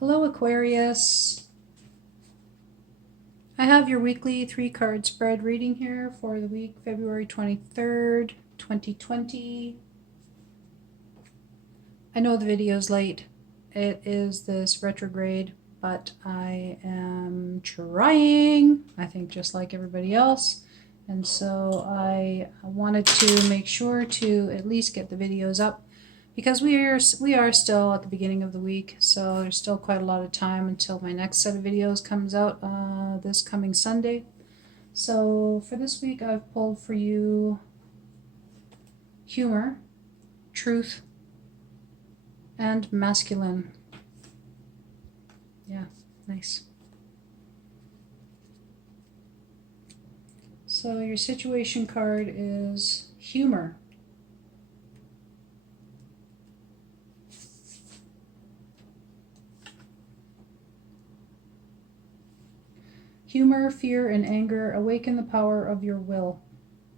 Hello, Aquarius. I have your weekly 3-card spread reading here for the week February 23rd, 2020. I know the video's late. It is this retrograde, but I am trying, I think just like everybody else. And so I wanted to make sure to at least get the videos up because we are still at the beginning of the week, so there's still quite a lot of time until my next set of videos comes out this coming Sunday. So for this week, I've pulled for you humor, truth, and masculine. Yeah, nice. So your situation card is humor. Humor, fear, and anger awaken the power of your will.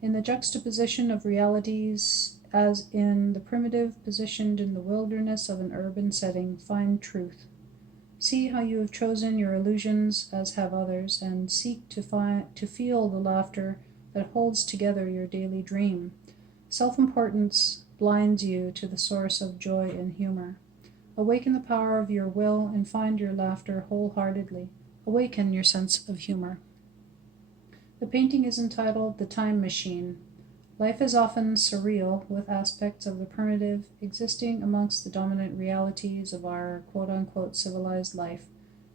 In the juxtaposition of realities, as in the primitive positioned in the wilderness of an urban setting, find truth. See how you have chosen your illusions, as have others, and seek to feel the laughter that holds together your daily dream. Self-importance blinds you to the source of joy and humor. Awaken the power of your will and find your laughter wholeheartedly. Awaken your sense of humor. The painting is entitled The Time Machine. Life is often surreal, with aspects of the primitive existing amongst the dominant realities of our quote-unquote civilized life.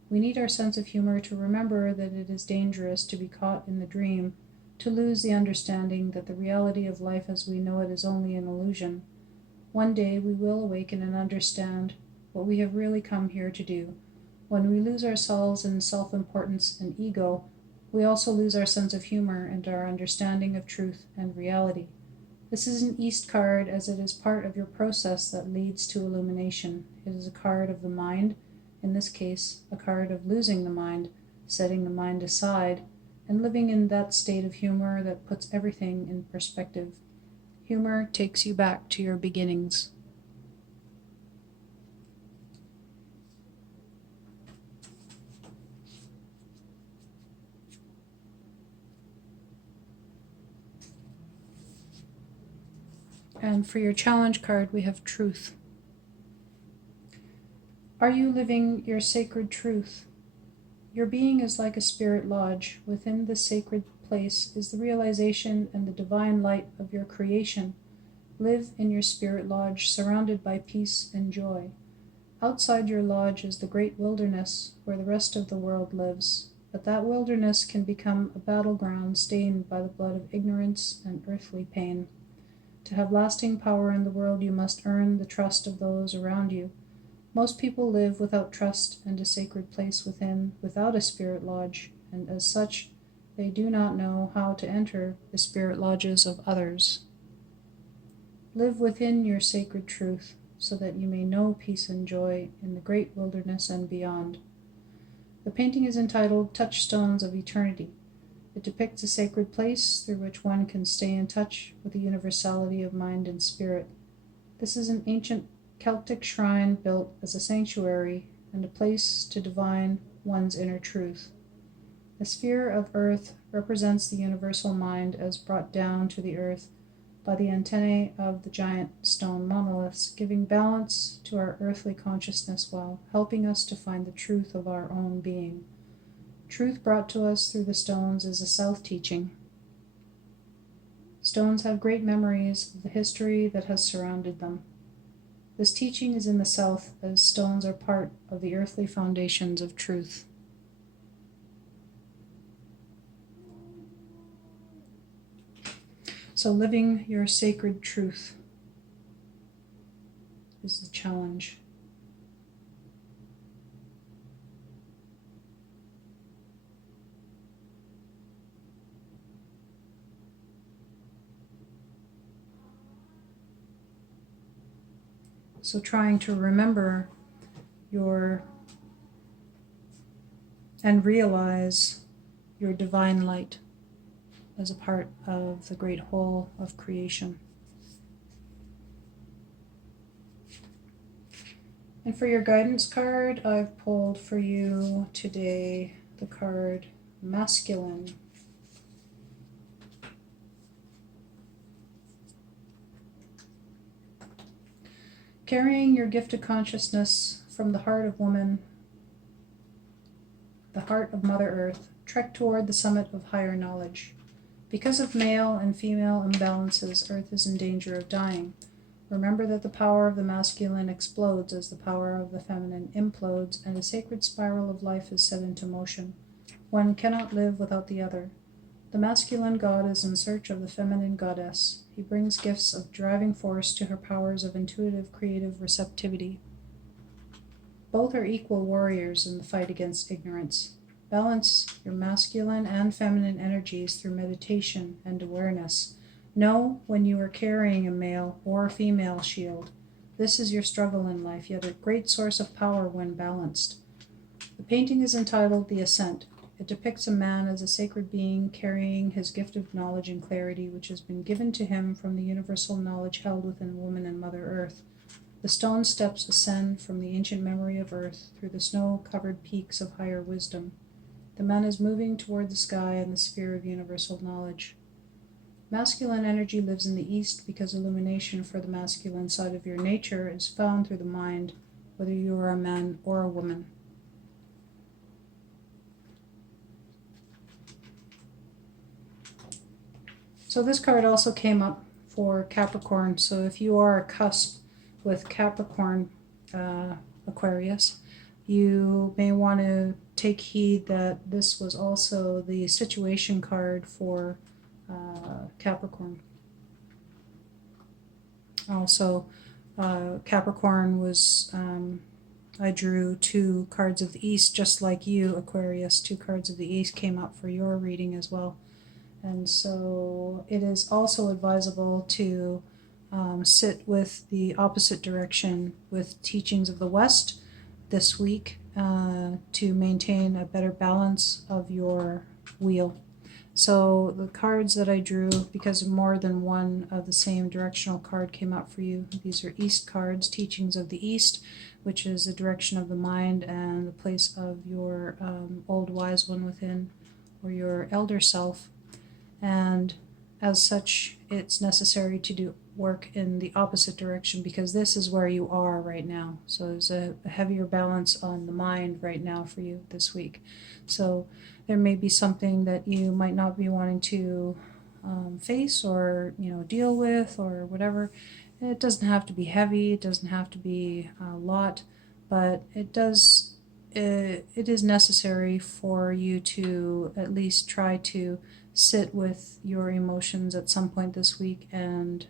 We need our sense of humor to remember that it is dangerous to be caught in the dream, to lose the understanding that the reality of life as we know it is only an illusion. One day we will awaken and understand what we have really come here to do. When we lose ourselves in self-importance and ego, we also lose our sense of humor and our understanding of truth and reality. This is an East card as it is part of your process that leads to illumination. It is a card of the mind, in this case, a card of losing the mind, setting the mind aside, and living in that state of humor that puts everything in perspective. Humor takes you back to your beginnings. And for your challenge card, we have truth. Are you living your sacred truth? Your being is like a spirit lodge. Within this sacred place is the realization and the divine light of your creation. Live in your spirit lodge, surrounded by peace and joy. Outside your lodge is the great wilderness where the rest of the world lives. But that wilderness can become a battleground stained by the blood of ignorance and earthly pain. To have lasting power in the world, you must earn the trust of those around you. Most people live without trust and a sacred place within, without a spirit lodge, and as such, they do not know how to enter the spirit lodges of others. Live within your sacred truth, so that you may know peace and joy in the great wilderness and beyond. The painting is entitled Touchstones of Eternity. It depicts a sacred place through which one can stay in touch with the universality of mind and spirit. This is an ancient Celtic shrine built as a sanctuary and a place to divine one's inner truth. The sphere of earth represents the universal mind as brought down to the earth by the antennae of the giant stone monoliths, giving balance to our earthly consciousness while helping us to find the truth of our own being. Truth brought to us through the stones is a South teaching. Stones have great memories of the history that has surrounded them. This teaching is in the South, as stones are part of the earthly foundations of truth. So living your sacred truth is the challenge. So trying to remember and realize your divine light as a part of the great whole of creation. And for your guidance card, I've pulled for you today the card Masculine. Carrying your gift of consciousness from the heart of woman, the heart of Mother Earth, trek toward the summit of higher knowledge. Because of male and female imbalances, Earth is in danger of dying. Remember that the power of the masculine explodes as the power of the feminine implodes, and a sacred spiral of life is set into motion. One cannot live without the other. The masculine god is in search of the feminine goddess. He brings gifts of driving force to her powers of intuitive, creative receptivity. Both are equal warriors in the fight against ignorance. Balance your masculine and feminine energies through meditation and awareness. Know when you are carrying a male or female shield. This is your struggle in life, yet a great source of power when balanced. The painting is entitled The Ascent. It depicts a man as a sacred being carrying his gift of knowledge and clarity, which has been given to him from the universal knowledge held within woman and Mother Earth. The stone steps ascend from the ancient memory of Earth through the snow-covered peaks of higher wisdom. The man is moving toward the sky and the sphere of universal knowledge. Masculine energy lives in the East because illumination for the masculine side of your nature is found through the mind, whether you are a man or a woman. So this card also came up for Capricorn. So if you are a cusp with Capricorn, Aquarius, you may want to take heed that this was also the situation card for Capricorn. Also, Capricorn was, I drew 2 cards of the East, just like you, Aquarius. 2 cards of the East came up for your reading as well. And so it is also advisable to sit with the opposite direction with teachings of the West this week to maintain a better balance of your wheel. So the cards that I drew, because more than one of the same directional card came up for you, these are East cards, teachings of the East, which is the direction of the mind and the place of your old wise one within, or your elder self. And as such, it's necessary to do work in the opposite direction because this is where you are right now. So there's a heavier balance on the mind right now for you this week. So there may be something that you might not be wanting to face or deal with or whatever. It doesn't have to be heavy. It doesn't have to be a lot, but it does. It is necessary for you to at least try to sit with your emotions at some point this week and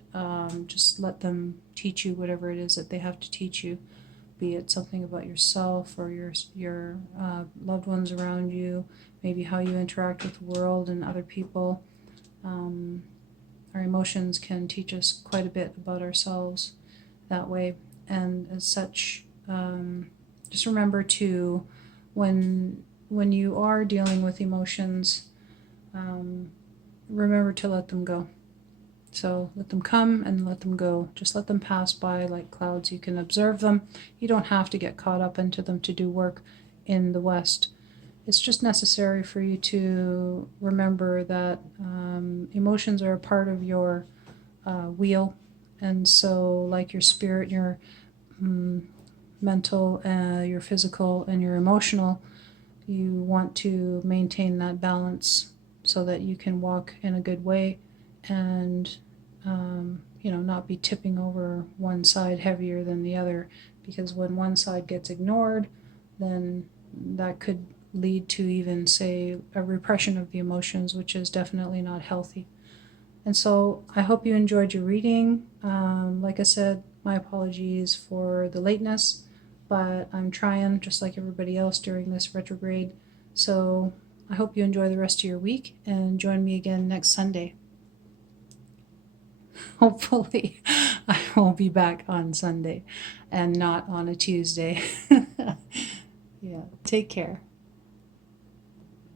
just let them teach you whatever it is that they have to teach you, be it something about yourself or your loved ones around you, maybe how you interact with the world and other people. Our emotions can teach us quite a bit about ourselves that way, and as such, just remember to, when you are dealing with emotions, remember to let them go. So let them come and let them go. Just let them pass by like clouds. You can observe them. You don't have to get caught up into them to do work in the West. It's just necessary for you to remember that emotions are a part of your wheel. And so like your spirit, your mental, your physical, and your emotional, you want to maintain that balance so that you can walk in a good way and not be tipping over one side heavier than the other, because when one side gets ignored, then that could lead to even, say, a repression of the emotions, which is definitely not healthy. And so I hope you enjoyed your reading. Like I said, my apologies for the lateness, but I'm trying just like everybody else during this retrograde. So I hope you enjoy the rest of your week and join me again next Sunday. Hopefully I will be back on Sunday and not on a Tuesday. Yeah, take care.